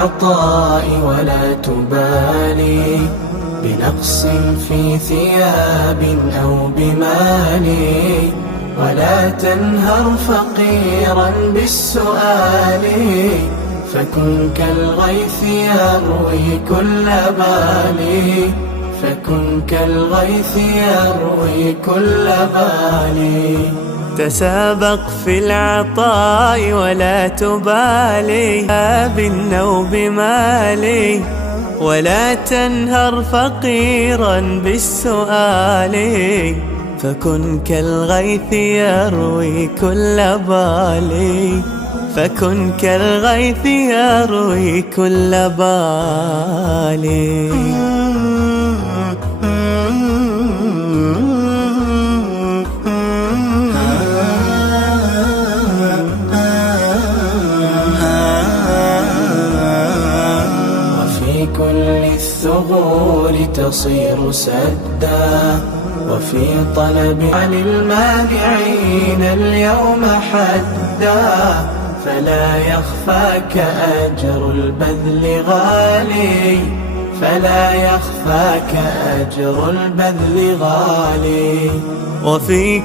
العطاء ولا تبالي بنقص في ثياب أو بمال، ولا تنهر فقيرا بالسؤال، فكن كالغيث يروي كل بال، فكن كالغيث يروي كل بال. تسابق في العطاء ولا تبالي أو بمالي، ولا تنهر فقيرا بالسؤال، فكن كالغيث يروي كل بالي، فكن كالغيث يروي كل بالي. وفي كل الثغور تصير سدا، وفي طلب عن المانعين اليوم حدا، فلا يخفاك أجر البذل غالي، فلا يخفاك أجر البذل غالي. وفي